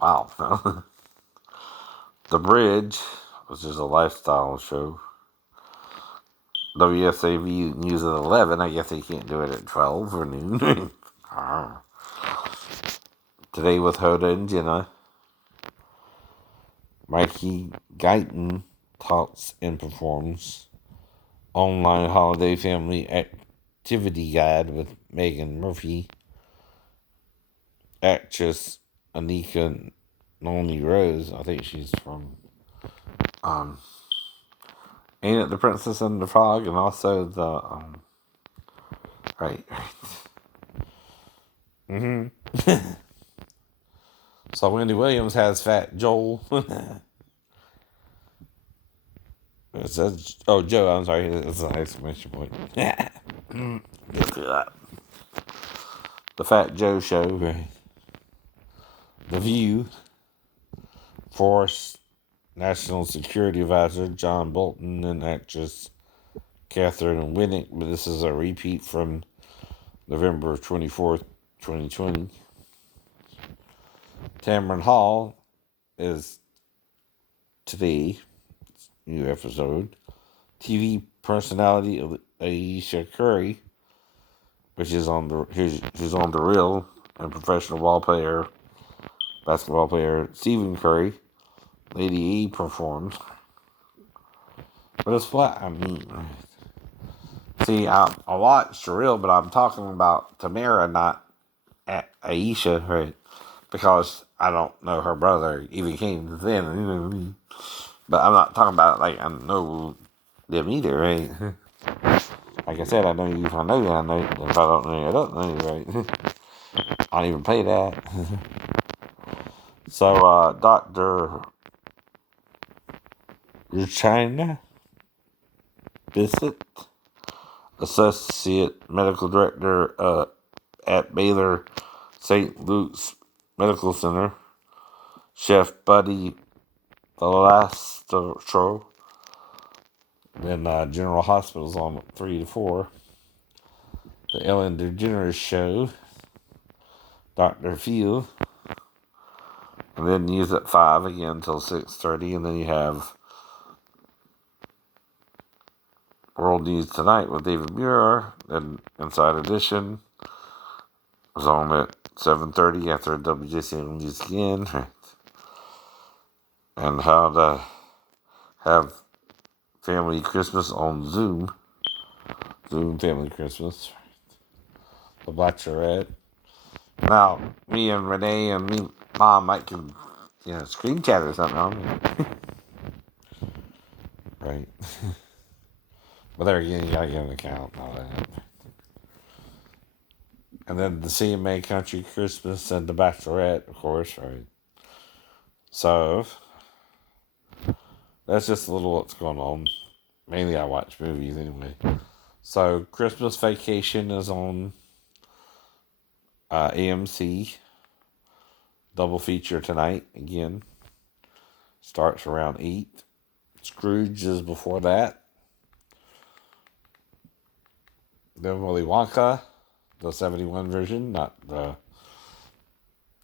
Wow. The Bridge, which is a lifestyle show. WSAV News at 11. I guess they can't do it at 12 or noon. Today with Hoda and Jenna. Mikey Guyton talks and performs. Online holiday family activity guide with Megan Murphy. Actress Anika Noni Rose. I think she's from Ain't It the Princess and the Frog, and also the right. So Wendy Williams has Fat Joel. It says, oh, Joe, I'm sorry. It's an exclamation point. The Fat Joe Show. Right. The View. Force National Security Advisor John Bolton and actress Catherine Winnick. But this is a repeat from November 24th, 2020. Tamron Hall is today, new episode. TV personality Aisha Curry, which is on the who's on the Real, and professional basketball player Stephen Curry. Lady E performs. But it's what I mean. See, I watched the Real, but I'm talking about Tamara, not Aisha, right? Because I don't know her brother even came then, you know what I mean? But I'm not talking about like I know them either, right? Like I said, I know you. If I know you, I know you. If I don't know you, I don't know you, right? I don't even play that. So, Dr. China Bissett, Associate Medical Director at Baylor St. Luke's Medical Center, Chef Buddy Valastro, then General Hospital's on 3 to 4. The Ellen DeGeneres Show, Dr. Phil, and then news at 5 again until 6:30, and then you have World News Tonight with David Muir, then Inside Edition was on at 7:30 after WJCM News again, and how to have family Christmas on Zoom Family Christmas, The Bachelorette. Now, me and Renee and me, Mom might can, screen chat or something. Right. But there again, you gotta get an account and all that. And then the CMA Country Christmas and The Bachelorette, of course, right? So, that's just a little what's going on. Mainly I watch movies anyway. So, Christmas Vacation is on AMC. Double feature tonight, again. Starts around 8. Scrooge is before that. Then Willy Wonka, the 71 version, not the...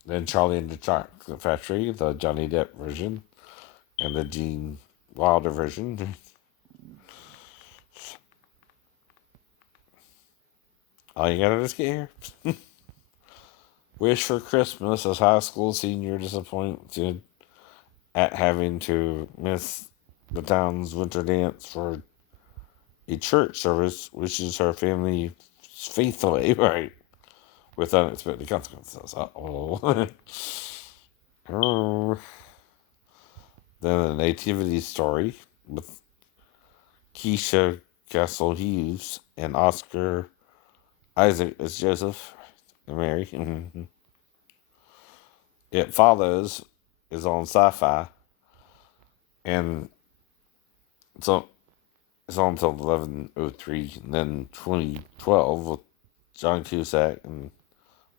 Then Charlie and the Chocolate Factory, the Johnny Depp version, and the Gene Wilder version. All you gotta just get here. Wish for Christmas as high school senior disappointed at having to miss the town's winter dance for a church service, wishes her family faith away, right? With unexpected consequences. Uh-oh. Then a nativity story with Keisha Castle Hughes and Oscar Isaac as Joseph and Mary. It Follows is on Sci-Fi, and it's on until 11:03, and then 2012 with John Cusack and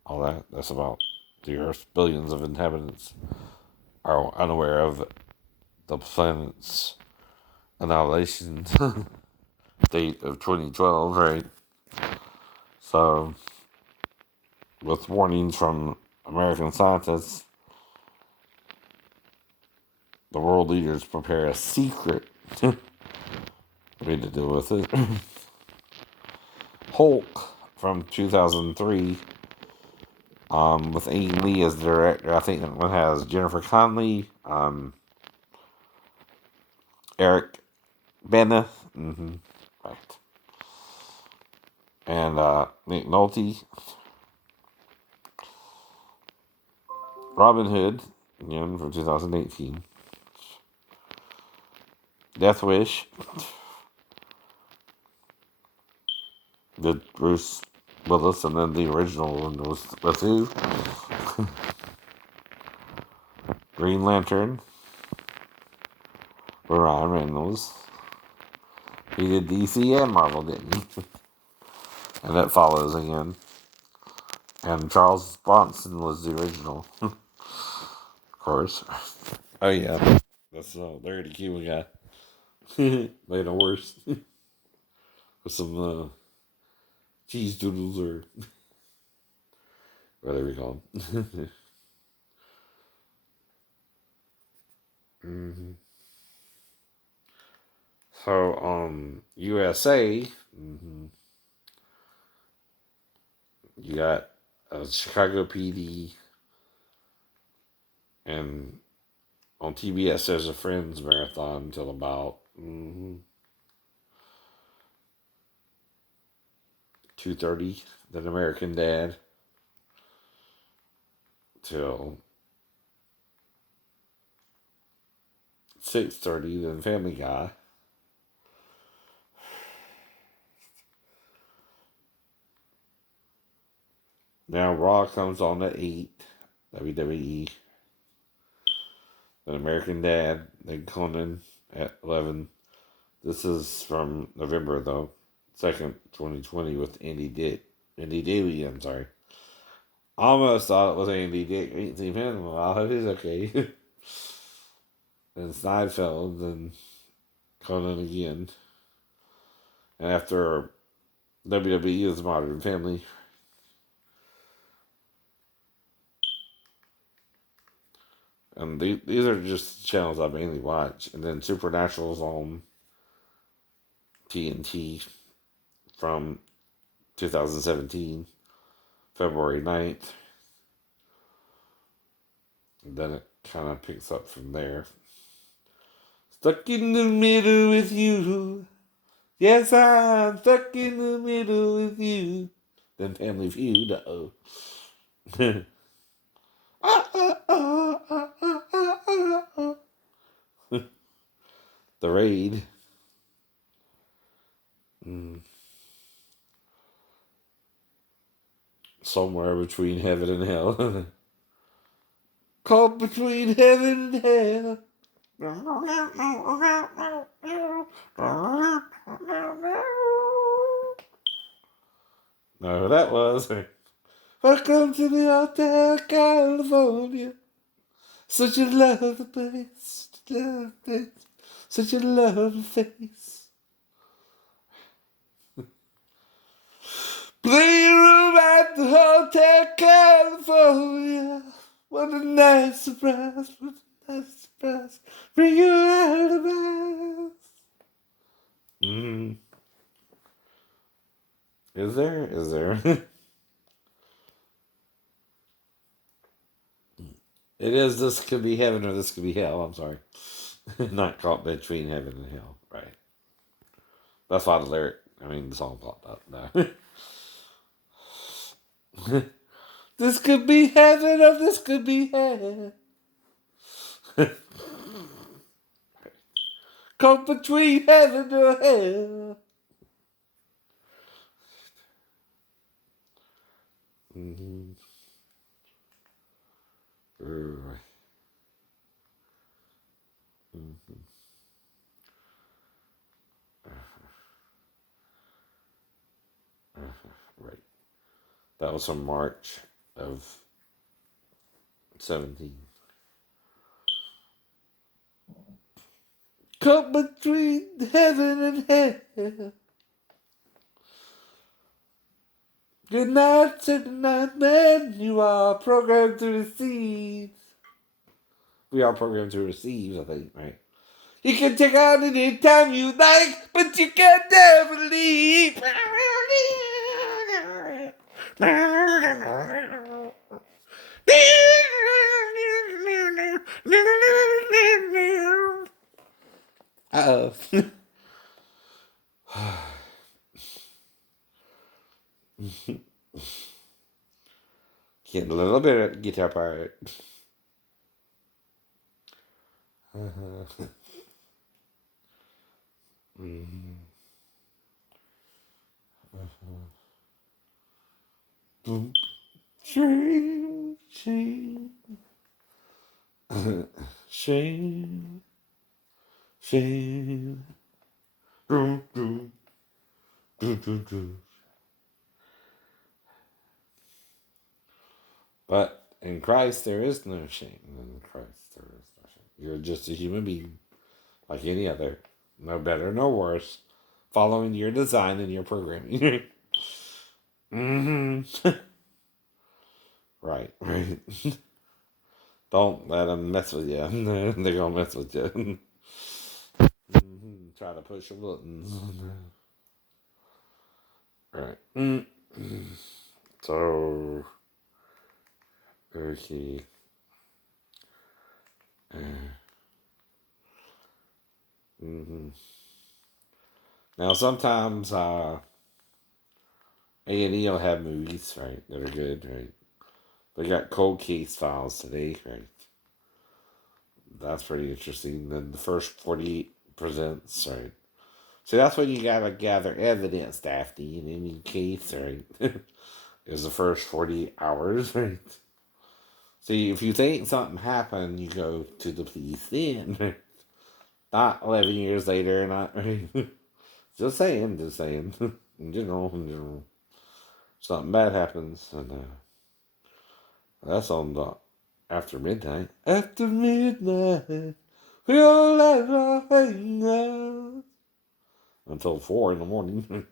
all that. That's about the Earth's billions of inhabitants are unaware of the planet's annihilation date of 2012, right? So, with warnings from American scientists the world leaders prepare a secret way to deal with it. Hulk from 2003, with Ang Lee as the director. I think that one has Jennifer Connelly, Eric Bana, right, and Nick Nolte. Robin Hood, again from 2018. Death Wish, with Bruce Willis, and then the original one was who? Green Lantern, Ryan Reynolds. He did DC and Marvel, didn't he? And that follows again. And Charles Bronson was the original, of course. Oh yeah, that's Larry the Cable Guy. Made it worse with some cheese doodles or whatever you call them. hmm So, USA, you got Chicago PD, and on TBS there's a Friends marathon until about 2:30. Then American Dad till 6:30. Then Family Guy. Now Raw comes on at 8. WWE. Then American Dad. Then Conan at 11. This is from November though, 2nd, 2020 with Andy Daly. I'm sorry. Almost thought it was Andy Dick. Ain't seen him in a while. It is okay. Then Seinfeld, then Conan again. And after WWE is Modern Family. And these are just channels I mainly watch. And then Supernatural's on TNT from 2017, February 9th. And then it kind of picks up from there. Stuck in the middle with you. Yes, I'm stuck in the middle with you. Then Family Feud. Uh-oh. The Raid. Somewhere between heaven and hell. Caught between heaven and hell. No, that was. Welcome to the Hotel California. Such a lovely place. Such a lovely face. Playroom at the Hotel California. What a nice surprise. What a nice surprise. Bring you out of the Is there? Is there? It is This Could Be Heaven or This Could Be Hell. I'm sorry. Not caught between heaven and hell. Right. That's why the song popped up. No. This could be heaven or this could be hell. Caught between heaven or hell. Right. That was from March of 17. Caught between heaven and hell. Good night, to the night man. You are programmed to receive. We are programmed to receive, I think, right? You can check out any time you like, but you can never leave. Uh oh. Getting a little bit of guitar part. Shame, shame, shame, shame. Doo, doo, doo, doo, doo. But in Christ, there is no shame. In Christ, there is no shame. You're just a human being, like any other. No better, no worse. Following your design and your programming. Mm-hmm. Right, right. Don't let them mess with you. They're going to mess with you. Mm-hmm. Try to push your buttons. Right. Mm-hmm. So, okay. Mm-hmm. Now, sometimes A&E will have movies, right, that are good, right? They got Cold Case Files today, right? That's pretty interesting. Then the first 48 presents, right? So that's when you gotta gather evidence, Daphne, in any case, right? Is the first 48 hours, right? See, if you think something happened, you go to the police then, right? Not 11 years later, not, right? Just saying, just saying. In general, in general. Something bad happens, and that's on the after midnight. After midnight, we all let our hang out until 4 in the morning.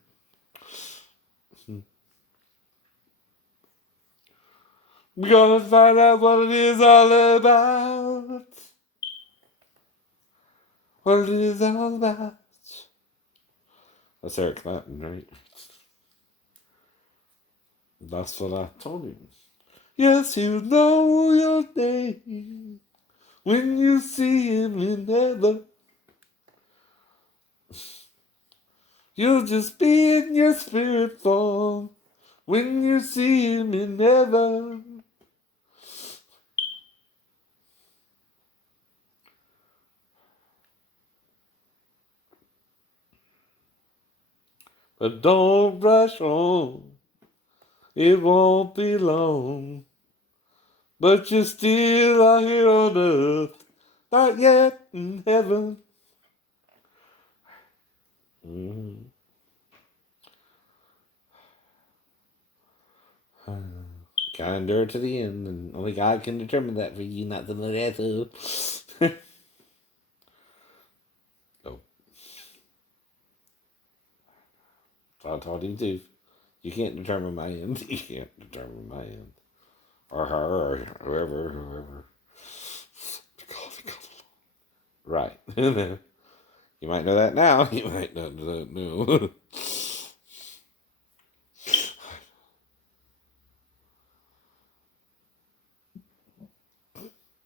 We're gonna find out what it is all about. What it is all about. That's Eric Clapton, right? That's what I told him. Yes, you know your name when you see him in heaven. You'll just be in your spirit form when you see him in heaven. But don't rush on, it won't be long. But you're still out here on earth, not yet in heaven. Mm-hmm. Gotta endure to the end, and only God can determine that for you, not somebody else. Oh, so I told him too. You can't determine my end. You can't determine my end. Or her, or whoever. Right. You might know that now. You might not know that now.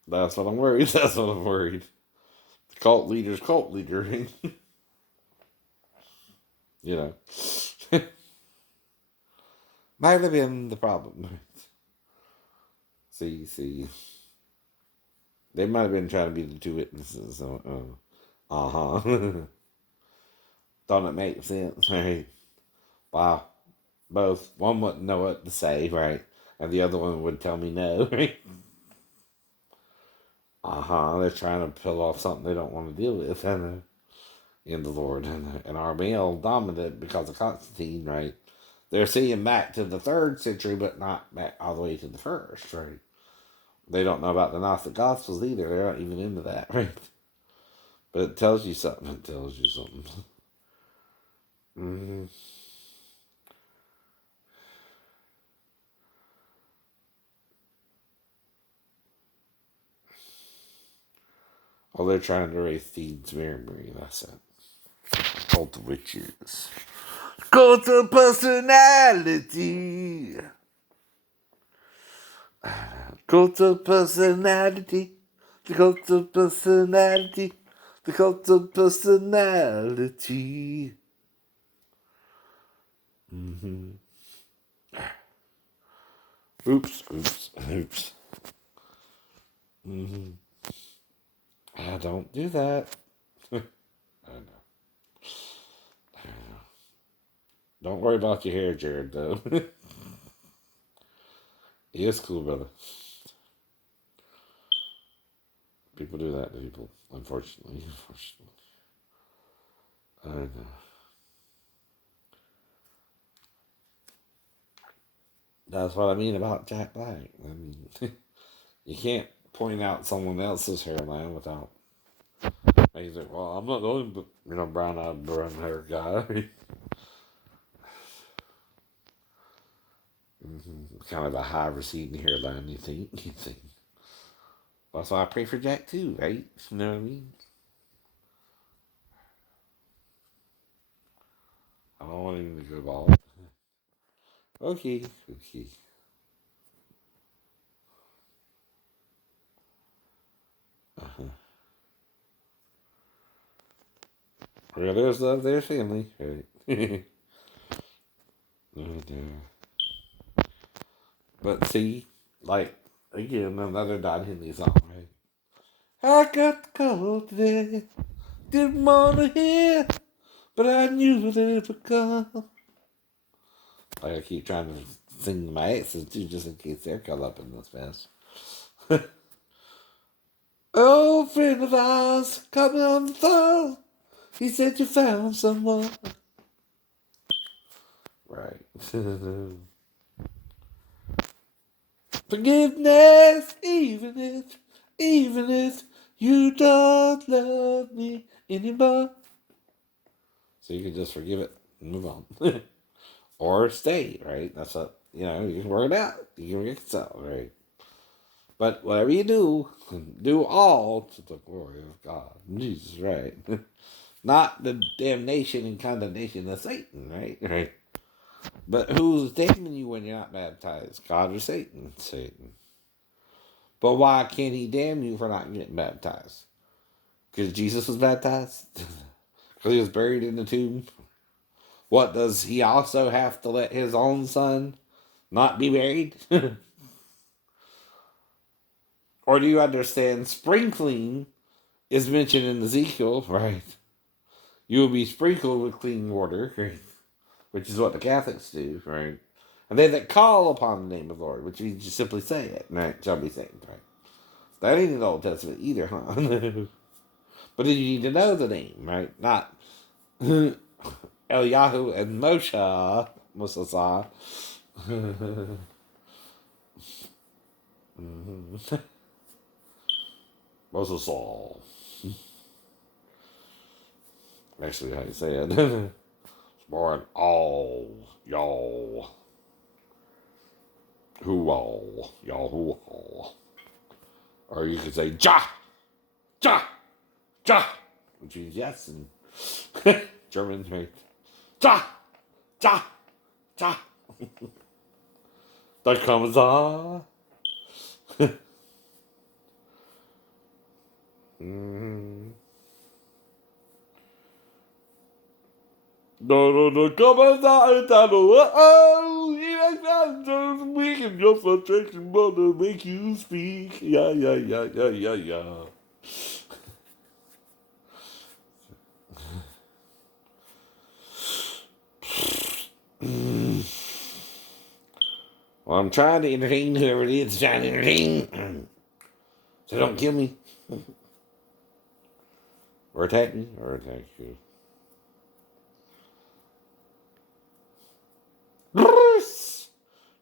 That's what I'm worried. That's what I'm worried. The cult leader's cult leader. You know. Might have been the problem. See. They might have been trying to be the two witnesses. So, uh-huh. Don't it make sense, right? Wow. Both. One wouldn't know what to say, right? And the other one would tell me no, right? They're trying to pull off something they don't want to deal with, and in the Lord. And our male dominant, because of Constantine, right? They're seeing back to the 3rd century, but not back all the way to the 1st, right? They don't know about the Gnostic Gospels either. They're not even into that, right? But it tells you something. It tells you something. Mm-hmm. Well, they're trying to raise teens memory, that's it. Cult of witches. Cult of personality. Cult of personality. The cult of personality. The cult of personality. Mm-hmm. Oops. Mm-hmm. Don't do that. I know. Don't worry about your hair, Jared, though. He is cool, brother. People do that to people, unfortunately. I know. That's what I mean about Jack Black. I mean, you can't point out someone else's hairline without making it, well, I'm not the only, brown-eyed, brown-haired guy. Kind of a high receding hairline, you think? That's why I pray for Jack, too, right? You know what I mean? I don't want him to go bald. Okay. Uh-huh. Where there's love, there's family, right? But see, like, again, another Don Henley song, right? I got the call today, didn't want to hear, but I knew that it would come. Like, I keep trying to sing my exes too, just in case they're caught up in this mess. Old friend of ours, coming on the phone. He said you found someone. Right. Forgiveness, even if you don't love me anymore. So you can just forgive it and move on. Or stay, right? That's what, you can work it out. You can reconcile, right? But whatever you do all to the glory of God. Jesus, right? Not the damnation and condemnation of Satan, right? Right. But who's damning you when you're not baptized? God or Satan? Satan. But why can't he damn you for not getting baptized? Because Jesus was baptized? Because he was buried in the tomb? What, does he also have to let his own son not be buried? Or do you understand sprinkling is mentioned in Ezekiel, right? You will be sprinkled with clean water, right? Which is what the Catholics do, right? And they that call upon the name of the Lord, which means you simply say it, right? Shall be saved, right? That ain't in the Old Testament either, huh? But then you need to know the name, right? Not Eliyahu and Moshe, Moses. Moses. Actually, how you say it. It's more an all, y'all. Who all? Y'all who all. Or you could say Ja! Ja! Ja! Which means yes in German, right? Ja! Ja! Ja! Da comes a. No, come on, oh, we can your frustration, but to make you speak. Yeah. Well, I'm trying to entertain whoever it is trying to entertain. So don't kill me. Or attack me. Or attack you. Bruce!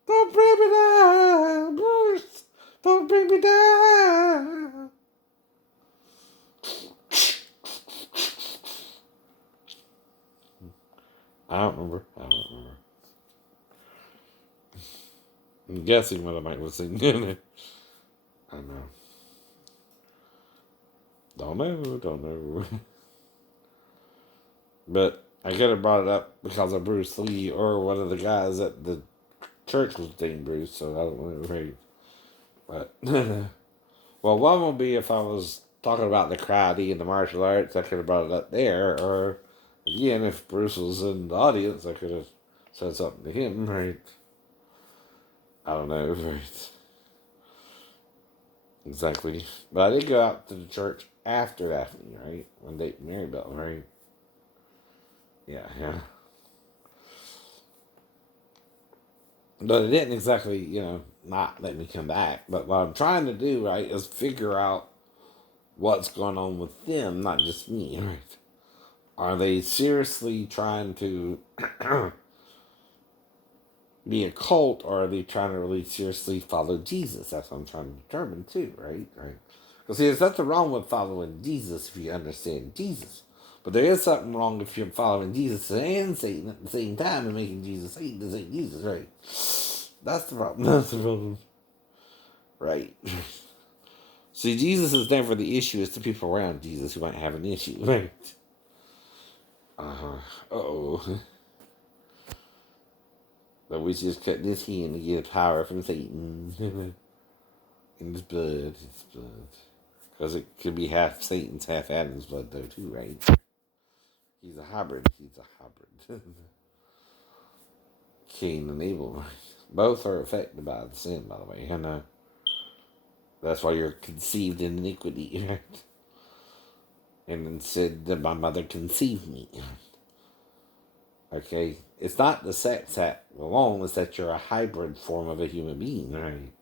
Don't bring me down! Bruce! Don't bring me down! I don't remember. I'm guessing what I might was singing. I know. Don't know. But I could have brought it up because of Bruce Lee or one of the guys at the church was named Bruce, so I don't know. Right? But, well, one would be if I was talking about the karate and the martial arts, I could have brought it up there. Or, again, if Bruce was in the audience, I could have said something to him, right? I don't know, right? Exactly. But I did go out to the church after Daphne, right? When they Maribel, right? Yeah. But it didn't exactly, not let me come back. But what I'm trying to do, right, is figure out what's going on with them, not just me, right? Are they seriously trying to be a cult, or are they trying to really seriously follow Jesus? That's what I'm trying to determine too, right? Right. Because see, there's nothing wrong with following Jesus if you understand Jesus. But there is something wrong if you're following Jesus and Satan at the same time and making Jesus Satan to Satan Jesus, right? That's the problem. That's the problem. Right. See, Jesus is never the issue. It's the people around Jesus who might have an issue. Right. Uh-oh. But we just cut this hand to get power from Satan. In his blood. His blood. Because it could be half Satan's, half Adam's blood, though, too, right? He's a hybrid. Cain and Abel. Both are affected by the sin, by the way. And that's why you're conceived in iniquity, right? And then said that my mother conceived me. Okay? It's not the sex act alone, it's that you're a hybrid form of a human being, right?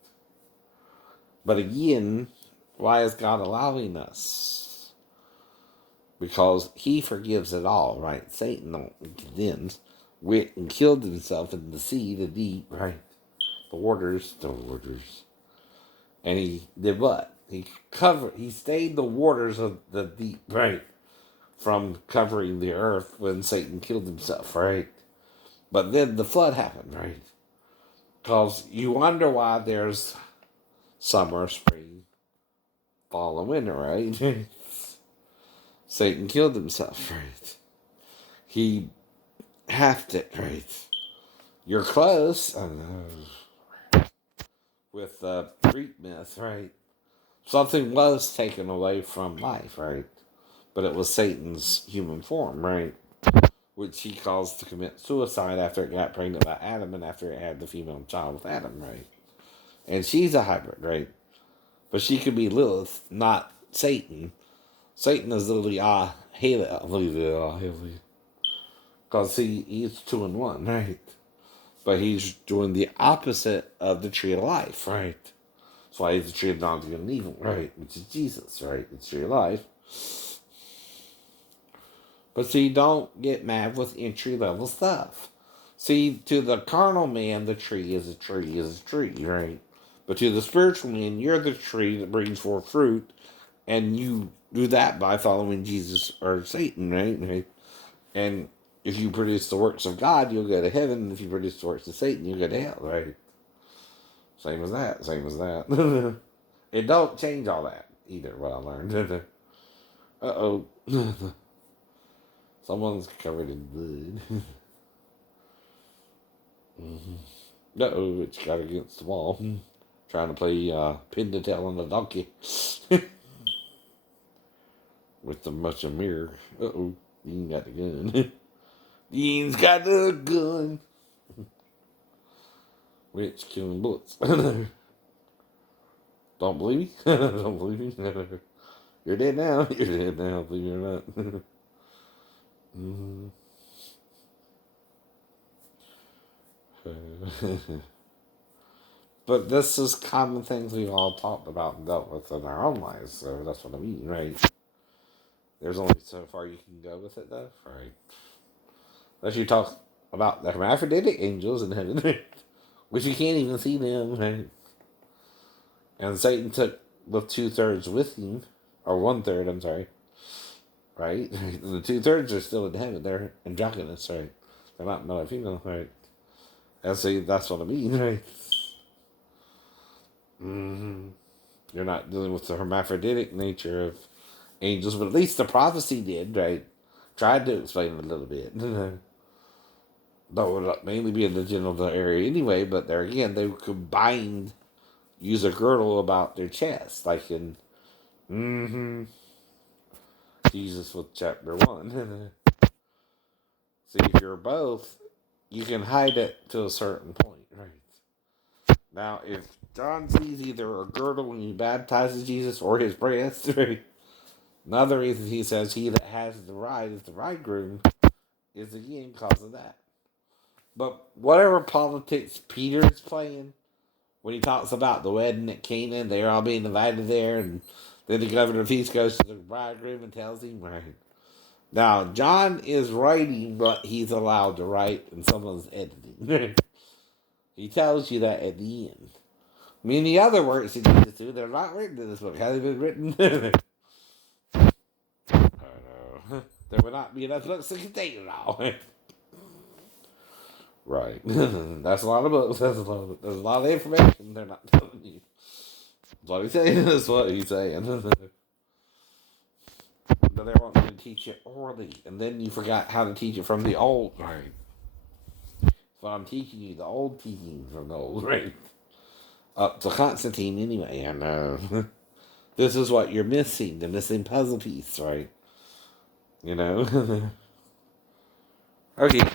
But again, why is God allowing us? Because he forgives it all, right? Satan condemns, went and killed himself in the sea, the deep, right? The waters. And he did what? He stayed the waters of the deep, right? From covering the earth when Satan killed himself, right? But then the flood happened, right? Because you wonder why there's summer, spring, fall, and winter, right? Satan killed himself, right? He halved it, right? You're close, I know, with the Greek myth, right? Something was taken away from life, right? But it was Satan's human form, right? Which he caused to commit suicide after it got pregnant by Adam and after it had the female child with Adam, right? And she's a hybrid, right? But she could be Lilith, not Satan. Satan is literally Haley. Because he's 2 in 1, right? But he's doing the opposite of the tree of life, right? That's why he's the tree of knowledge of good and evil, right? Which is Jesus, right? It's tree of life. But see, don't get mad with entry level stuff. See, to the carnal man, the tree is a tree is a tree, right? But to the spiritual man, you're the tree that brings forth fruit, and you do that by following Jesus or Satan, right? And if you produce the works of God, you'll go to heaven. And if you produce the works of Satan, you'll go to hell, right? Same as that. It don't change all that either, what I learned. Uh-oh. Someone's covered in blood. Uh-oh, it's got against the wall. Trying to play pin the tail on the donkey. With the much a mirror. Uh-oh, Dean got the gun. Dean's got the gun. Witch killing bullets. Don't believe me? Don't believe me? You're dead now. You're dead now, believe it or not. But this is common things we've all talked about and dealt with in our own lives, so that's what I mean, right? There's only so far you can go with it, though, right? Unless you talk about the hermaphroditic angels in heaven, which you can't even see them, right? And Satan took the 2/3 with him, or 1/3, I'm sorry, right? The 2/3 are still in heaven. They're androgynous, right? They're not male or female, right? And see, that's what I mean, right? You're not dealing with the hermaphroditic nature of angels, but at least the prophecy did, right? Tried to explain it a little bit. That would mainly be in the genital area anyway, but there again, they combined, use a girdle about their chest, like in Jesus with chapter 1. See, if you're both, you can hide it to a certain point, right? Now, if John sees either a girdle when he baptizes Jesus or his breast, right? Another reason he says he that has the bride is the bridegroom is again because of that. But whatever politics Peter's playing, when he talks about the wedding at Cana, they're all being invited there, and then the governor of peace goes to the bridegroom and tells him, right? Now, John is writing what he's allowed to write, and someone's editing. He tells you that at the end. I mean, the other works he needs to, they're not written in this book. Have they been written? I know. There would not be enough books to contain it all. Right. That's a lot of books. There's a lot of information they're not telling you. That's what he's saying. That's what he's saying. But they want you to teach it orally, and then you forgot how to teach it from the old. Right. So I'm teaching you the old teachings from the old, right? Up to Constantine, anyway. I know. This is what you're missing, the missing puzzle piece, right? You know? Okay.